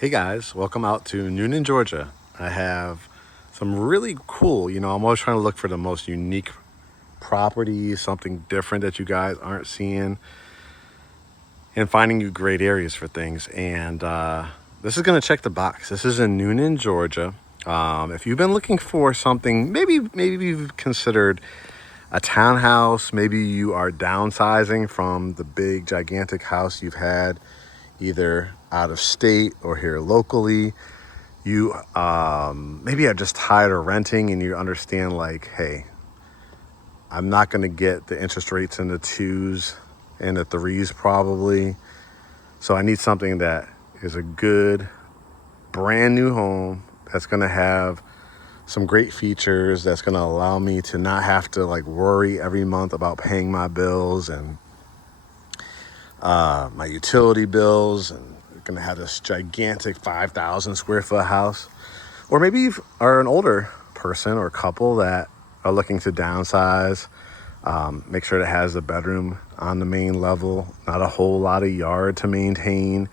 Hey guys, welcome out to Newnan, Georgia. I have some really cool, I'm always trying to look for the most unique properties, something different that you guys aren't seeing, and finding you great areas for things. And this is going to check the box. This is in Newnan, Georgia. If you've been looking for something, maybe you've considered a townhouse, maybe you are downsizing from the big, gigantic house you've had either out of state or here locally. You maybe are just tired of renting and you understand like, hey, I'm not going to get the interest rates in the 2s and the 3s probably. So I need something that is a good brand new home that's going to have some great features, that's going to allow me to not have to like worry every month about paying my bills and my utility bills, and going to have this gigantic 5,000 square foot house. Or maybe you are an older person or couple that are looking to downsize, make sure it has a bedroom on the main level, not a whole lot of yard to maintain,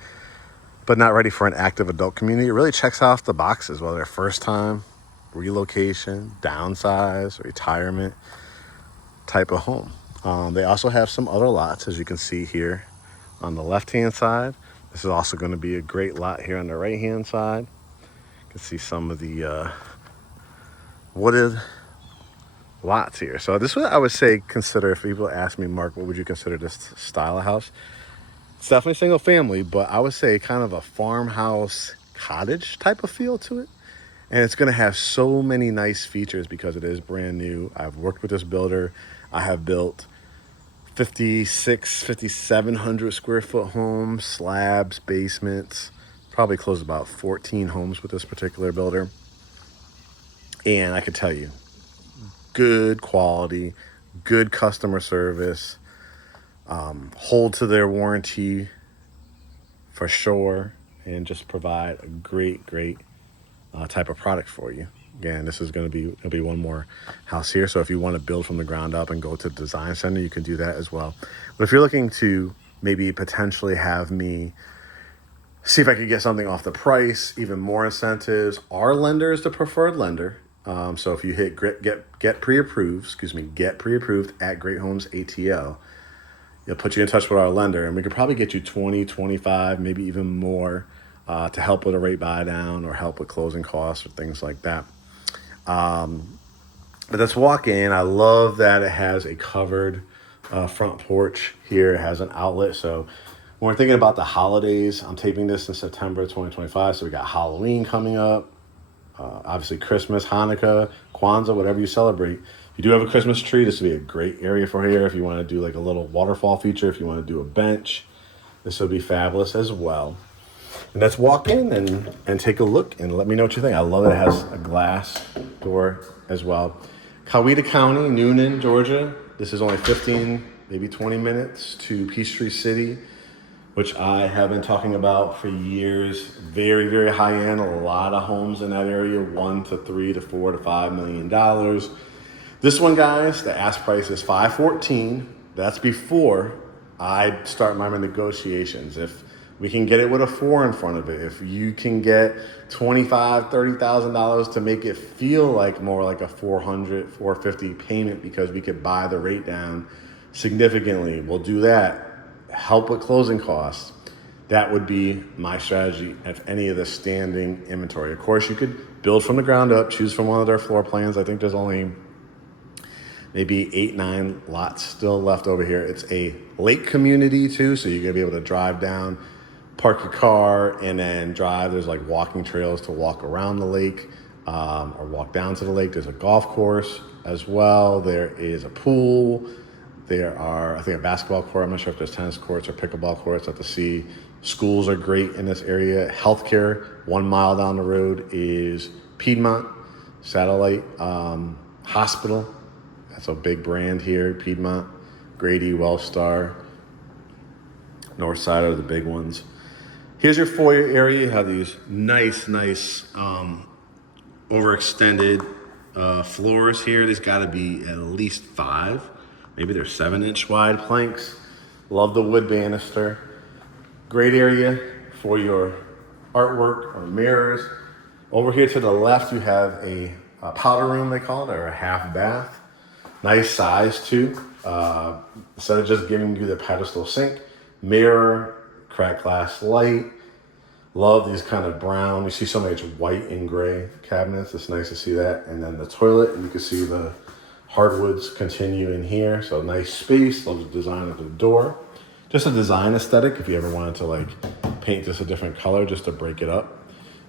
but not ready for an active adult community. It really checks off the boxes, whether first time, relocation, downsize, retirement type of home. They also have some other lots, as you can see here on the left-hand side. This is also going to be a great lot here on the right-hand side. You can see some of the wooded lots here. So this is what I would say consider. If people ask me, Mark, what would you consider this style of house? It's definitely single family, but I would say kind of a farmhouse cottage type of feel to it. And it's going to have so many nice features because it is brand new. I've worked with this builder. I have built 5,700 square foot homes, slabs, basements, probably closed about 14 homes with this particular builder. And I can tell you, good quality, good customer service, hold to their warranty for sure, and just provide a great type of product for you. Again, this is going to be one more house here. So if you want to build from the ground up and go to the design center, you can do that as well. But if you're looking to maybe potentially have me see if I could get something off the price, even more incentives, our lender is the preferred lender. So if you hit get pre-approved at GreatHomesATL, it'll put you in touch with our lender, and we could probably get you 20, 25, maybe even more to help with a rate buy down or help with closing costs or things like that. But let's walk in. I love that it has a covered front porch here. It has an outlet. So when we're thinking about the holidays, I'm taping this in September 2025. So we got Halloween coming up, obviously Christmas, Hanukkah, Kwanzaa, whatever you celebrate. If you do have a Christmas tree, this would be a great area for here. If you want to do like a little waterfall feature, if you want to do a bench, this would be fabulous as well. And let's walk in and take a look and let me know what you think. I love that it has a glass door as well. Coweta County, Newnan, Georgia. This is only 15, maybe 20 minutes to Peachtree City, which I have been talking about for years. Very, very high end. A lot of homes in that area, $1 to $3 to $4 to $5 million. This one, guys, the ask price is $514. That's before I start my negotiations. If we can get it with a 4 in front of it, if you can get $25,000, $30,000 to make it feel like more like a $400, $450 payment, because we could buy the rate down significantly, we'll do that. Help with closing costs. That would be my strategy at any of the standing inventory. Of course, you could build from the ground up, choose from one of their floor plans. I think there's only maybe 8, 9 lots still left over here. It's a lake community too, so you're gonna be able to drive down, park your car, and then drive. There's like walking trails to walk around the lake or walk down to the lake. There's a golf course as well. There is a pool. There are, I think, a basketball court. I'm not sure if there's tennis courts or pickleball courts at the sea. Schools are great in this area. Healthcare, 1 mile down the road is Piedmont Satellite Hospital. That's a big brand here, Piedmont, Grady, Wellstar, Northside are the big ones. Here's your foyer area. You have these nice overextended floors here. There's got to be at least 5. Maybe they're 7-inch wide planks. Love the wood banister. Great area for your artwork or mirrors. Over here to the left, you have a powder room, they call it, or a half bath. Nice size too. Instead of just giving you the pedestal sink, mirror, cracked glass light. Love these kind of brown. You see so much white and gray cabinets. It's nice to see that. And then the toilet, and you can see the hardwoods continue in here. So nice space. Love the design of the door. Just a design aesthetic. If you ever wanted to like paint this a different color just to break it up,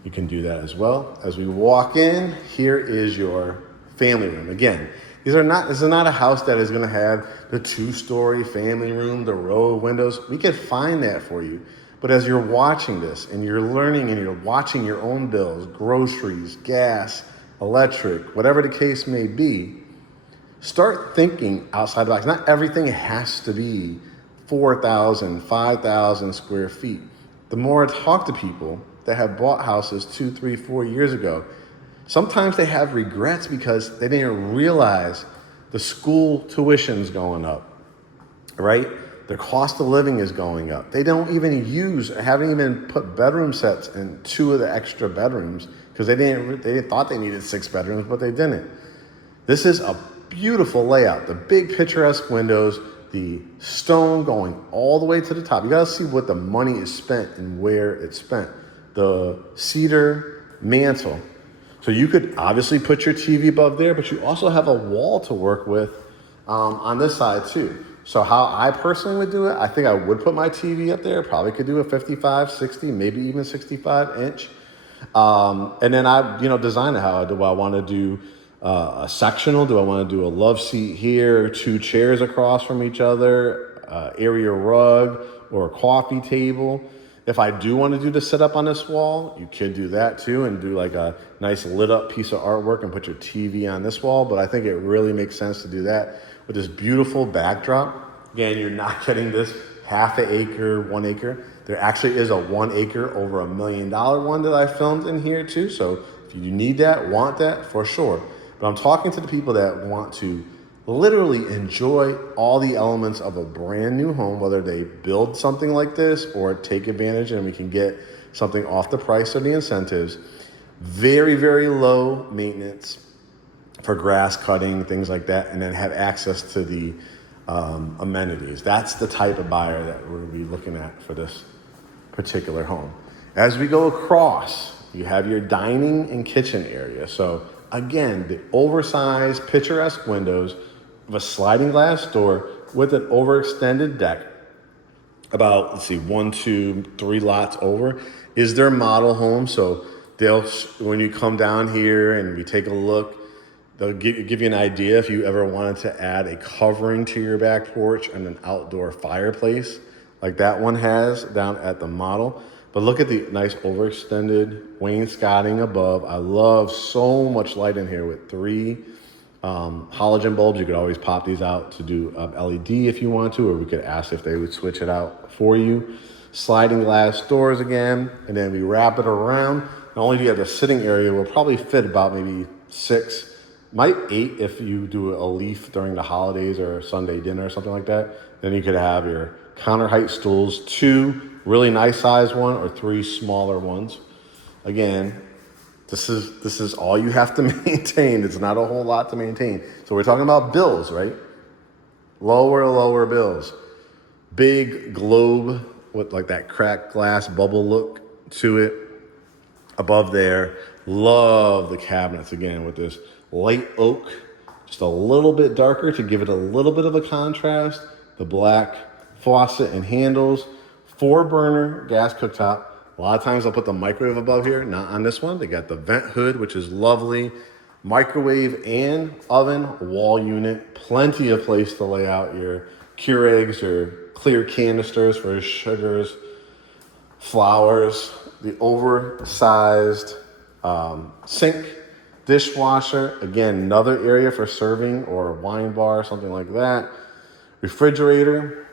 you can do that as well. As we walk in, here is your family room. Again, this is not a house that is gonna have the 2-story family room, the row of windows. We could find that for you. But as you're watching this and you're learning and you're watching your own bills, groceries, gas, electric, whatever the case may be, start thinking outside the box. Not everything has to be 4,000, 5,000 square feet. The more I talk to people that have bought houses 2, 3, 4 years ago, sometimes they have regrets because they didn't realize the school tuition's going up, right? Their cost of living is going up. They haven't even put bedroom sets in 2 of the extra bedrooms because they thought they needed 6 bedrooms, but they didn't. This is a beautiful layout. The big picturesque windows, the stone going all the way to the top. You gotta see what the money is spent and where it's spent. The cedar mantle. So you could obviously put your TV above there, but you also have a wall to work with on this side too. So how I personally would do it, I think I would put my TV up there. Probably could do a 55, 60, maybe even 65 inch. And then I, design it how do I want to do a sectional? Do I want to do a love seat here, 2 chairs across from each other, area rug or a coffee table? If I do want to do the setup on this wall, you could do that too and do like a nice lit up piece of artwork and put your TV on this wall. But I think it really makes sense to do that with this beautiful backdrop. Again, you're not getting this half an acre, 1 acre. There actually is a 1 acre over $1 million one that I filmed in here too. So if you need that, want that, for sure. But I'm talking to the people that want to literally enjoy all the elements of a brand new home, whether they build something like this or take advantage and we can get something off the price or the incentives. Very, very low maintenance for grass cutting, things like that, and then have access to the amenities. That's the type of buyer that we're gonna be looking at for this particular home. As we go across, you have your dining and kitchen area. So again, the oversized picturesque windows of a sliding glass door with an overextended deck, about, 1, 2, 3 lots over, is their model home. So when you come down here and we take a look, they'll give you an idea if you ever wanted to add a covering to your back porch and an outdoor fireplace like that one has down at the model. But look at the nice overextended wainscoting above. I love so much light in here with 3 halogen bulbs. You could always pop these out to do LED if you want to, or we could ask if they would switch it out for you. Sliding glass doors again, and then we wrap it around. Not only do you have the sitting area, will probably fit about maybe 6, might 8 if you do a leaf during the holidays or Sunday dinner or something like that. Then you could have your counter height stools, 2 really nice size one or 3 smaller ones. Again, this is all you have to maintain. It's not a whole lot to maintain. So we're talking about bills, right? Lower bills. Big globe with like that cracked glass bubble look to it. Above there, love the cabinets again with this light oak, just a little bit darker to give it a little bit of a contrast. The black faucet and handles, 4-burner gas cooktop. A lot of times I'll put the microwave above here, not on this one. They got the vent hood, which is lovely. Microwave and oven wall unit. Plenty of place to lay out your Keurigs or clear canisters for sugars, flours. The oversized sink, dishwasher. Again, another area for serving or a wine bar, something like that. Refrigerator.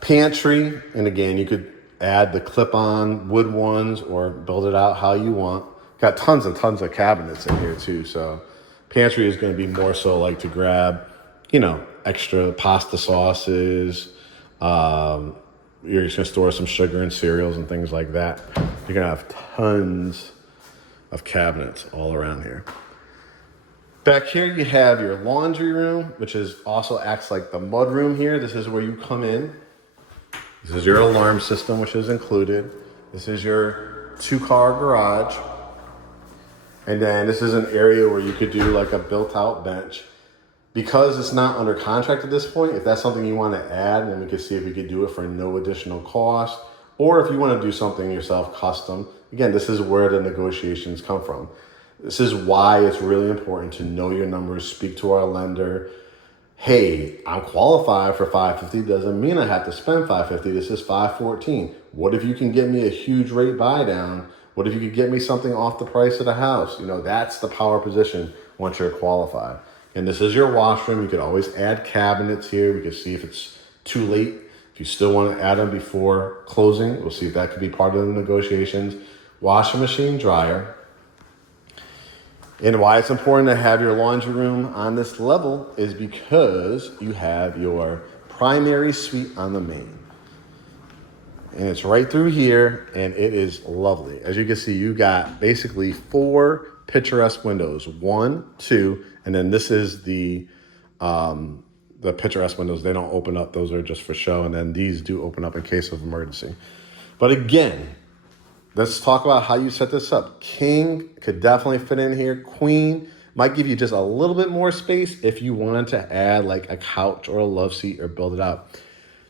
Pantry, and again, you could add the clip-on wood ones or build it out how you want. Got tons and tons of cabinets in here too, so pantry is going to be more so like to grab, extra pasta sauces, you're just gonna store some sugar and cereals and things like that. You're gonna have tons of cabinets all around here. Back here you have your laundry room, which is also acts like the mud room here. This is where you come in. This is your alarm system, which is included. This is your 2-car garage. And then this is an area where you could do like a built-out bench. Because it's not under contract at this point, if that's something you want to add, then we could see if we could do it for no additional cost. Or if you want to do something yourself custom, again, this is where the negotiations come from. This is why it's really important to know your numbers, speak to our lender. Hey, I'm qualified for $550. Doesn't mean I have to spend $550. This is $514. What if you can get me a huge rate buy down? What if you could get me something off the price of the house? You know, that's the power position once you're qualified. And this is your washroom. You could always add cabinets here. We can see if it's too late. If you still want to add them before closing, we'll see if that could be part of the negotiations. Washing machine, dryer. And why it's important to have your laundry room on this level is because you have your primary suite on the main. And it's right through here, and it is lovely. As you can see, you got basically 4 picturesque windows. 1, 2, and then this is the picturesque windows. They don't open up. Those are just for show. And then these do open up in case of emergency. But again, let's talk about how you set this up. King could definitely fit in here. Queen might give you just a little bit more space if you wanted to add like a couch or a love seat or build it out.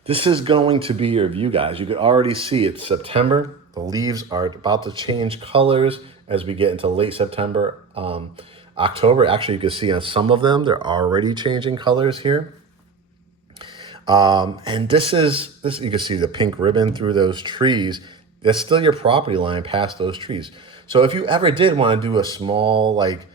This is going to be your view, guys. You could already see it's September. The leaves are about to change colors as we get into late September, October. Actually, you can see on some of them, they're already changing colors here. And this, you can see the pink ribbon through those trees. That's still your property line past those trees. So if you ever did want to do a small, like,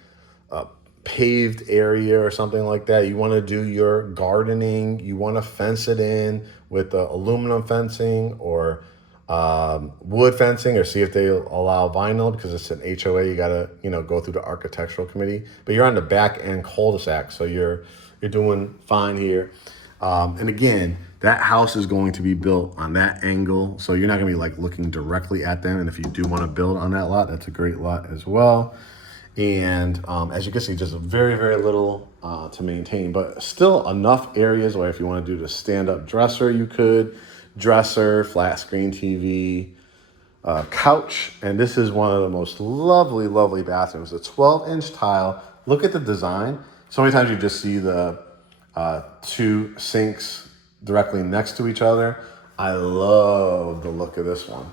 paved area or something like that, you want to do your gardening, you want to fence it in with aluminum fencing or wood fencing, or see if they allow vinyl, because it's an HOA. You got to, go through the architectural committee, but you're on the back end cul-de-sac. So you're doing fine here. And again, that house is going to be built on that angle. So you're not going to be like looking directly at them. And if you do want to build on that lot, that's a great lot as well. And as you can see, just very, very little to maintain, but still enough areas where if you want to do the stand-up dresser, you could. Dresser, flat screen TV, couch. And this is one of the most lovely, lovely bathrooms. A 12-inch tile. Look at the design. So many times you just see the 2 sinks directly next to each other. I love the look of this one.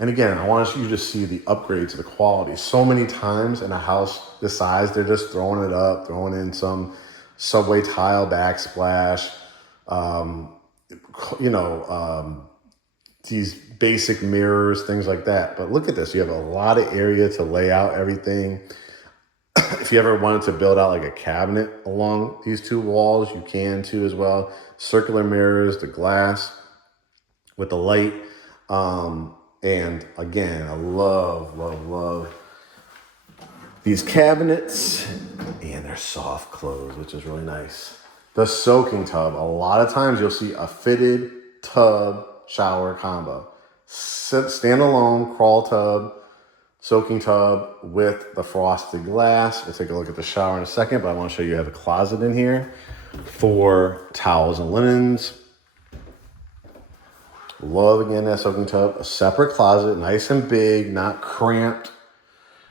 And again, I want you to see the upgrade to the quality. So many times in a house this size, they're just throwing it up, throwing in some subway tile backsplash, these basic mirrors, things like that. But look at this. You have a lot of area to lay out everything. If you ever wanted to build out like a cabinet along these 2 walls, you can too as well. Circular mirrors, the glass with the light. And again, I love, love, love these cabinets, and they're soft close, which is really nice. The soaking tub, a lot of times you'll see a fitted tub shower combo. Standalone crawl tub, soaking tub with the frosted glass. We'll take a look at the shower in a second, but I want to show you have a closet in here for towels and linens. Love, again, that soaking tub. A separate closet, nice and big, not cramped.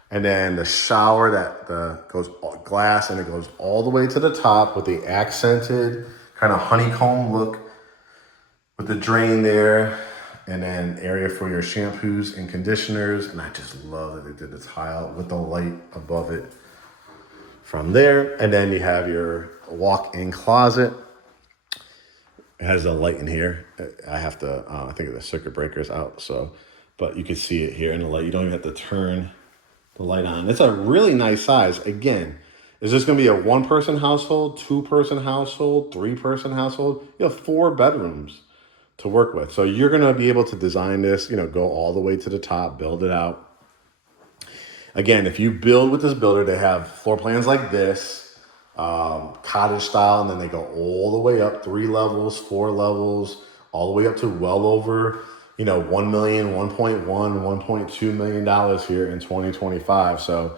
And then the shower that goes glass, and it goes all the way to the top with the accented kind of honeycomb look with the drain there. And then area for your shampoos and conditioners. And I just love that they did the tile with the light above it from there. And then you have your walk-in closet. It has a light in here. I have to, I think the circuit breaker's out. So, but you can see it here in the light. You don't even have to turn the light on. It's a really nice size. Again, is this going to be a 1-person household, 2-person household, 3-person household? You have 4 bedrooms to work with. So you're going to be able to design this, go all the way to the top, build it out. Again, if you build with this builder, they have floor plans like this. Cottage style, and then they go all the way up 3 levels, 4 levels, all the way up to well over, 1 million, 1.1, $1.2 million here in 2025. So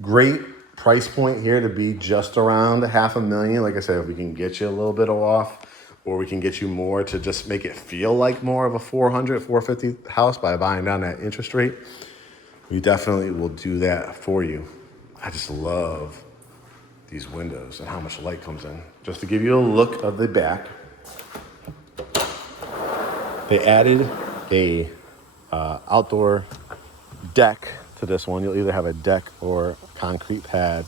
great price point here to be just around $500,000. Like I said, if we can get you a little bit off, or we can get you more to just make it feel like more of a 450 house by buying down that interest rate, we definitely will do that for you. I just love these windows and how much light comes in. Just to give you a look of the back, they added a outdoor deck to this one. You'll either have a deck or concrete pad.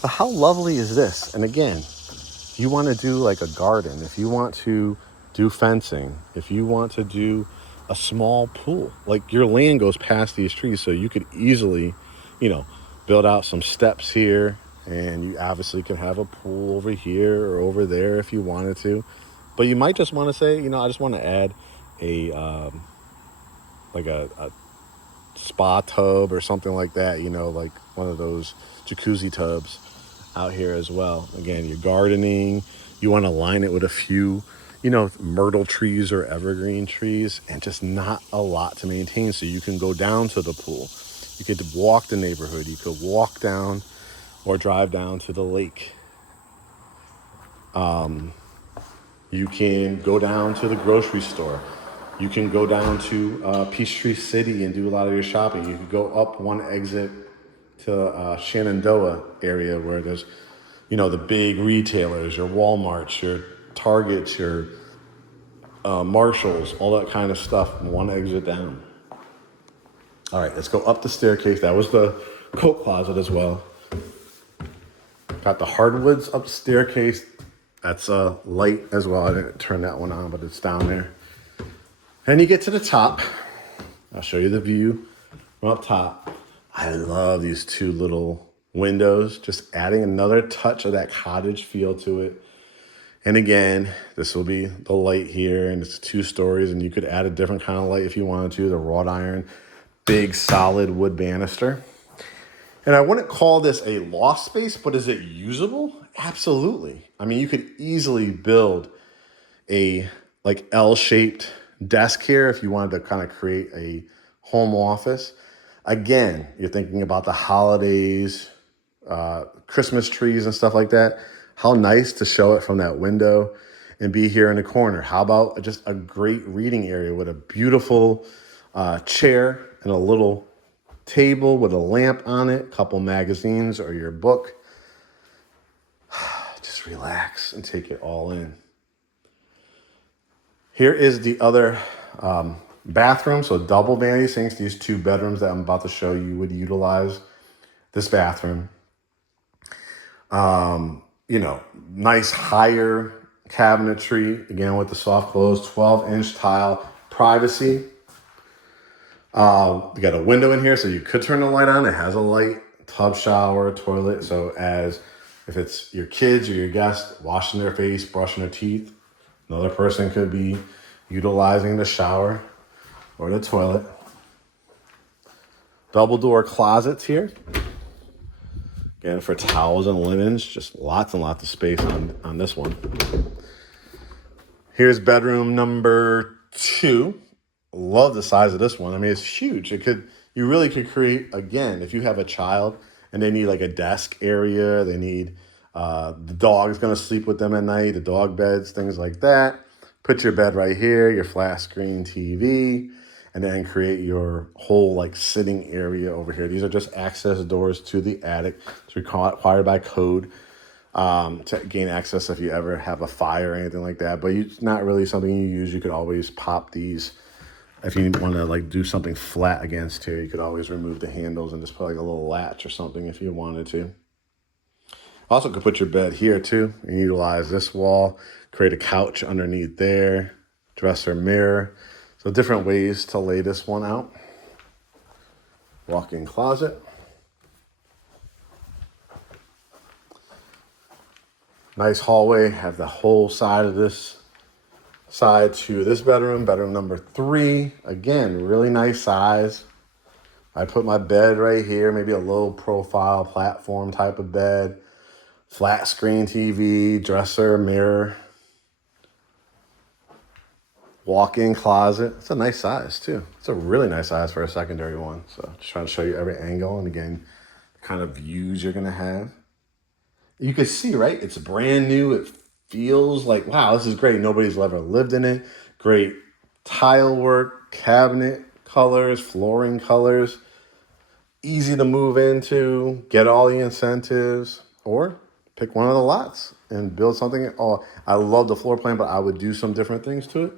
But how lovely is this? And again, if you want to do like a garden, if you want to do fencing, if you want to do a small pool, like your land goes past these trees, so you could easily, build out some steps here, and you obviously could have a pool over here or over there if you wanted to. But you might just want to say, I just want to add a like a spa tub or something like that, like one of those jacuzzi tubs out here as well. Again, you're gardening, you want to line it with a few, myrtle trees or evergreen trees, and just not a lot to maintain. So you can go down to the pool, you could walk the neighborhood, you could walk down or drive down to the lake. You can go down to the grocery store. You can go down to Peachtree City and do a lot of your shopping. You could go up one exit to Shenandoah area where there's, the big retailers, your Walmarts, your Targets, your Marshalls, all that kind of stuff, one exit down. All right, let's go up the staircase. That was the coat closet as well. Got the hardwoods up the staircase. That's light as well. I didn't turn that one on, but it's down there. And you get to the top. I'll show you the view from up top. I love these two little windows, just adding another touch of that cottage feel to it. And again, this will be the light here, and it's 2 stories, and you could add a different kind of light if you wanted to. The wrought iron, big solid wood banister. And I wouldn't call this a loft space, but is it usable? Absolutely. I mean, you could easily build a like L-shaped desk here if you wanted to kind of create a home office. Again, you're thinking about the holidays, Christmas trees and stuff like that. How nice to show it from that window and be here in the corner. How about just a great reading area with a beautiful chair and a little table with a lamp on it, couple magazines or your book. Just relax and take it all in. Here is the other bathroom. So double vanity sinks. These 2 bedrooms that I'm about to show you would utilize this bathroom. Nice higher cabinetry, again with the soft close, 12-inch tile, privacy. You got a window in here, so you could turn the light on. It has a light, tub, shower, toilet. So as if it's your kids or your guests washing their face, brushing their teeth, another person could be utilizing the shower or the toilet. Double door closets here. Again, for towels and linens, just lots and lots of space on this one. Here's bedroom number 2. Love the size of this one. I mean, it's huge. You really could create, again, if you have a child and they need like a desk area, they need, the dog's going to sleep with them at night, the dog beds, things like that. Put your bed right here, your flat screen TV, and then create your whole like sitting area over here. These are just access doors to the attic. It's required by code to gain access if you ever have a fire or anything like that. But it's not really something you use. You could always pop these. If you want to like do something flat against here, you could always remove the handles and just put like a little latch or something if you wanted to. Also could put your bed here too and utilize this wall, create a couch underneath there, dresser, mirror. So different ways to lay this one out. Walk-in closet. Nice hallway, have the whole side of this side to this bedroom, bedroom number 3. Again, really nice size. I put my bed right here, maybe a low profile platform type of bed, flat screen TV, dresser, mirror. walk-in closet. It's a nice size too. It's a really nice size for a secondary one. So just trying to show you every angle and again, the kind of views you're gonna have. You can see, right? It's brand new. It feels like, wow, this is great. Nobody's ever lived in it. Great tile work, cabinet colors, flooring colors. Easy to move into, get all the incentives, or pick one of the lots and build something. Oh, I love the floor plan, but I would do some different things to it.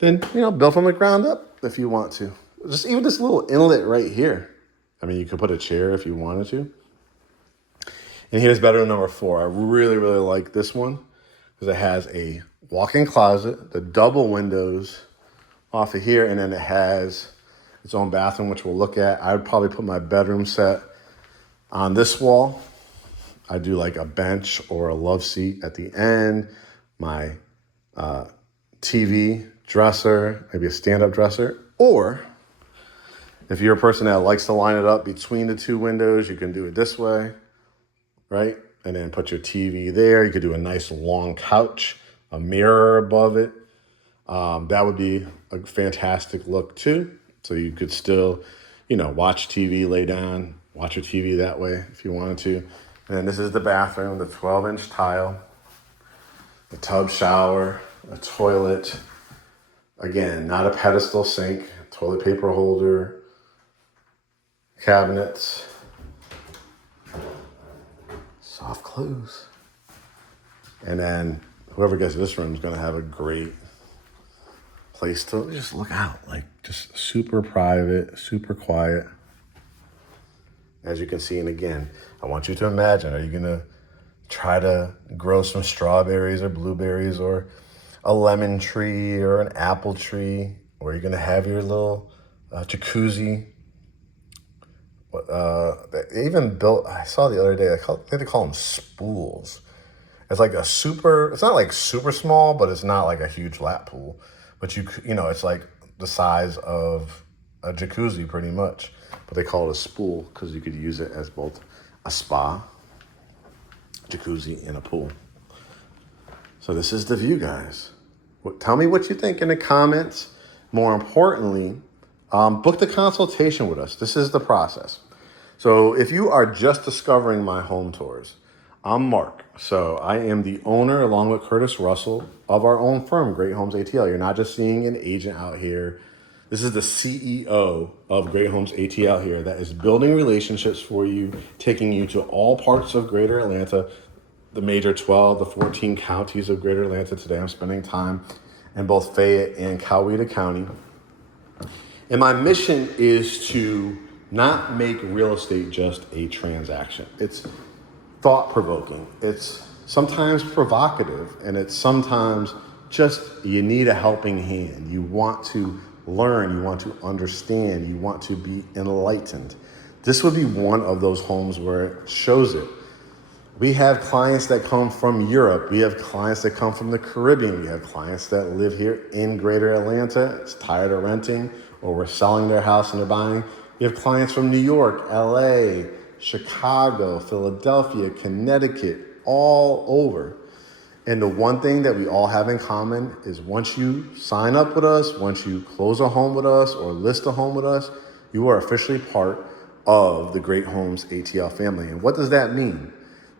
Then, build from the ground up if you want to. Just even this little inlet right here. I mean, you could put a chair if you wanted to. And here's bedroom number 4. I really, really like this one because it has a walk-in closet, the double windows off of here, and then it has its own bathroom, which we'll look at. I would probably put my bedroom set on this wall. I do like a bench or a love seat at the end, my TV dresser, maybe a stand-up dresser, or if you're a person that likes to line it up between the 2 windows, you can do it this way, right? And then put your TV there. You could do a nice long couch, a mirror above it. That would be a fantastic look too. So you could still, watch TV, lay down, watch your TV that way if you wanted to. And then this is the bathroom, the 12-inch tile, the tub shower, a toilet. Again, not a pedestal sink, toilet paper holder, cabinets, soft close. And then whoever gets this room is going to have a great place to just look out, like just super private, super quiet. As you can see, and again, I want you to imagine, are you going to try to grow some strawberries or blueberries or a lemon tree or an apple tree? Or are you going to have your little jacuzzi? They even built, I saw the other day, I think they call them spools. It's like it's not like super small, but it's not like a huge lap pool. But it's like the size of a jacuzzi pretty much. But they call it a spool because you could use it as both a spa, jacuzzi, and a pool. So this is the view, guys. Tell me what you think in the comments. More importantly, book the consultation with us. This is the process. So if you are just discovering my home tours, I'm Mark. So I am the owner, along with Curtis Russell, of our own firm, Great Homes ATL. You're not just seeing an agent out here. This is the CEO of Great Homes ATL here that is building relationships for you, taking you to all parts of Greater Atlanta, the major 12, the 14 counties of Greater Atlanta. Today I'm spending time in both Fayette and Coweta County. And my mission is to not make real estate just a transaction. It's thought-provoking. It's sometimes provocative, and it's sometimes just you need a helping hand. You want to learn, you want to understand, you want to be enlightened. This would be one of those homes where it shows it. We have clients that come from Europe. We have clients that come from the Caribbean. We have clients that live here in Greater Atlanta. It's tired of renting, or we're selling their house and they're buying. We have clients from New York, LA, Chicago, Philadelphia, Connecticut, all over. And the one thing that we all have in common is once you sign up with us, once you close a home with us or list a home with us, you are officially part of the Great Homes ATL family. And what does that mean?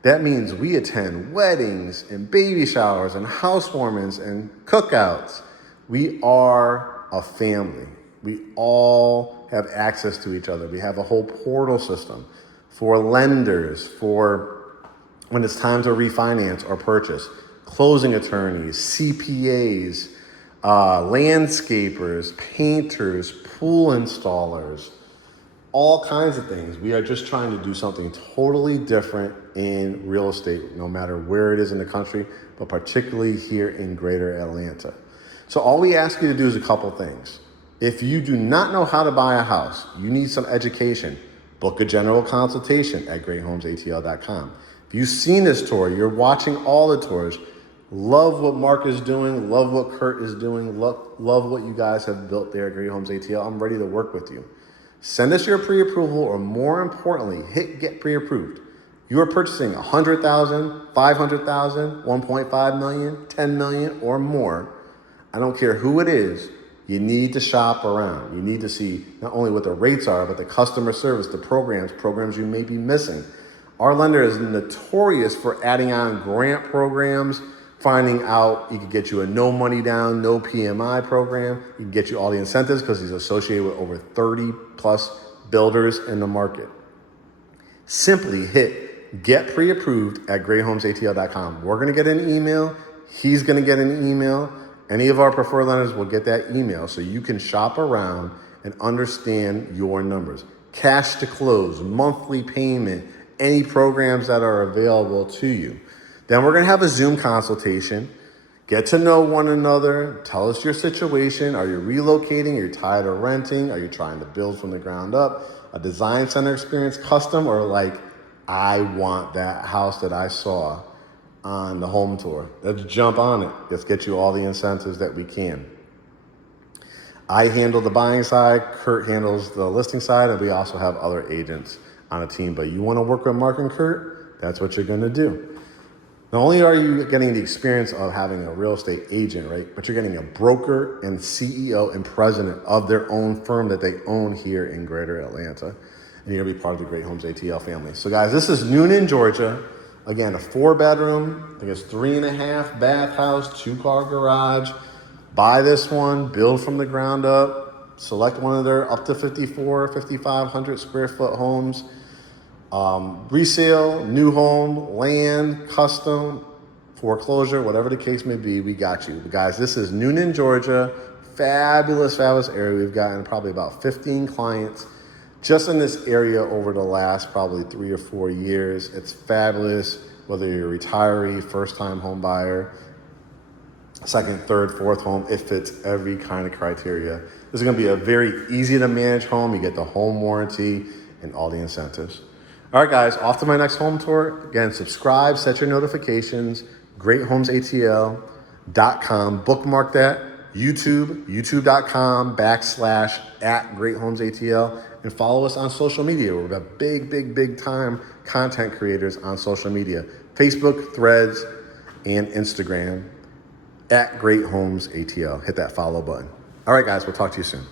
That means we attend weddings and baby showers and housewarmings and cookouts. We are a family. We all have access to each other. We have a whole portal system for lenders, for when it's time to refinance or purchase, closing attorneys, CPAs, landscapers, painters, pool installers, all kinds of things. We are just trying to do something totally different in real estate, no matter where it is in the country, but particularly here in Greater Atlanta. So all we ask you to do is a couple things. If you do not know how to buy a house, you need some education, book a general consultation at GreatHomesATL.com. If you've seen this tour, you're watching all the tours, love what Mark is doing, love what Curt is doing, love what you guys have built there at Great Homes ATL, I'm ready to work with you. Send us your pre-approval, or more importantly, hit get pre-approved. You are purchasing $100,000, $500,000, $1.5 million, $10 million, or more. I don't care who it is, you need to shop around. You need to see not only what the rates are, but the customer service, the programs you may be missing. Our lender is notorious for adding on grant programs, finding out he could get you a no money down, no PMI program. He can get you all the incentives because he's associated with over 30 plus builders in the market. Simply hit get pre-approved at GreatHomesATL.com. We're going to get an email. He's going to get an email. Any of our preferred lenders will get that email so you can shop around and understand your numbers. Cash to close, monthly payment, any programs that are available to you. Then we're going to have a Zoom consultation. Get to know one another. Tell us your situation. Are you relocating? Are you tired of renting? Are you trying to build from the ground up? A design center experience, custom, or like, I want that house that I saw on the home tour. Let's jump on it. Let's get you all the incentives that we can. I handle the buying side. Curt handles the listing side. And we also have other agents on a team. But you want to work with Mark and Curt? That's what you're going to do. Not only are you getting the experience of having a real estate agent, right, but you're getting a broker and CEO and president of their own firm that they own here in Greater Atlanta. And you're going to be part of the Great Homes ATL family. So guys, this is Newnan, Georgia. Again, a 4-bedroom, I think it's 3.5 bath house, 2-car garage. Buy this one, build from the ground up, select one of their up to 5,500 square foot homes. Resale, new home, land, custom, foreclosure, whatever the case may be, we got you. But guys, this is Newnan, Georgia. Fabulous, fabulous area. We've gotten probably about 15 clients just in this area over the last probably 3 or 4 years. It's fabulous, whether you're a retiree, first-time home buyer, second, third, fourth home, it fits every kind of criteria. This is gonna be a very easy to manage home. You get the home warranty and all the incentives. All right, guys, off to my next home tour. Again, subscribe, set your notifications, GreatHomesATL.com. Bookmark that. YouTube.com/@GreatHomesATL. And follow us on social media. We're got big time content creators on social media. Facebook, Threads, and Instagram @GreatHomesATL. Hit that follow button. All right, guys, we'll talk to you soon.